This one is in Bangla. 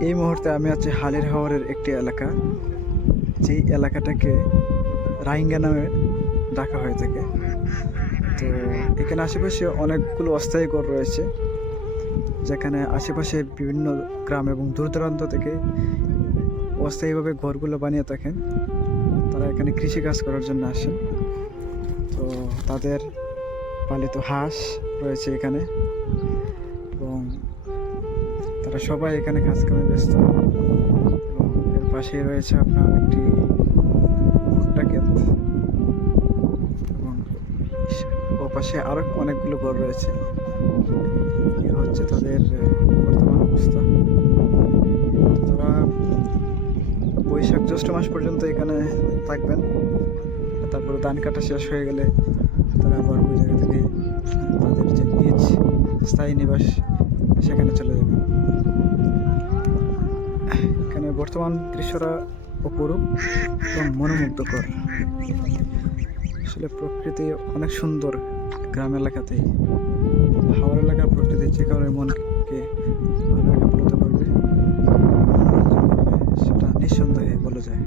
এই মুহূর্তে আমি আছি হালির হাওরের একটি এলাকা। যেই এলাকাটাকে রাইঙ্গা নামে ডাকা হয়ে থাকে। তো এখানে আশেপাশে অনেকগুলো অস্থায়ী ঘর রয়েছে। যেখানে আশেপাশে বিভিন্ন গ্রাম এবং দূর দূরান্ত থেকে অস্থায়ীভাবে ঘরগুলো বানিয়ে থাকেন। তারা এখানে কৃষি কাজ করার জন্য আসেন। তো তাদের পালিত হাঁস রয়েছে এখানে। তারা সবাই এখানে কাজ কামে ব্যস্ত। এবং এর পাশেই রয়েছে আপনার একটি ভুট্টা ক্ষেত। এবং ও পাশে আরও অনেকগুলো ঘর রয়েছে। এই হচ্ছে তাদের বর্তমান অবস্থা। তারা বৈশাখ জ্যৈষ্ঠ মাস পর্যন্ত এখানে থাকবেন। তারপরে ধান কাটা শেষ হয়ে গেলে তারা আবার ওই জায়গা থেকে তাদের যে নিজ স্থায়ী নিবাস, সেখানে চলে বর্তমান দৃশ্যটা অপরূপ এবং মনোমুগ্ধকর। আসলে প্রকৃতি অনেক সুন্দর গ্রাম এলাকাতে হাওড়া এলাকার প্রকৃতি যে কারণে মনকে ভালো করবে, সেটা নিঃসন্দেহে বলা যায়।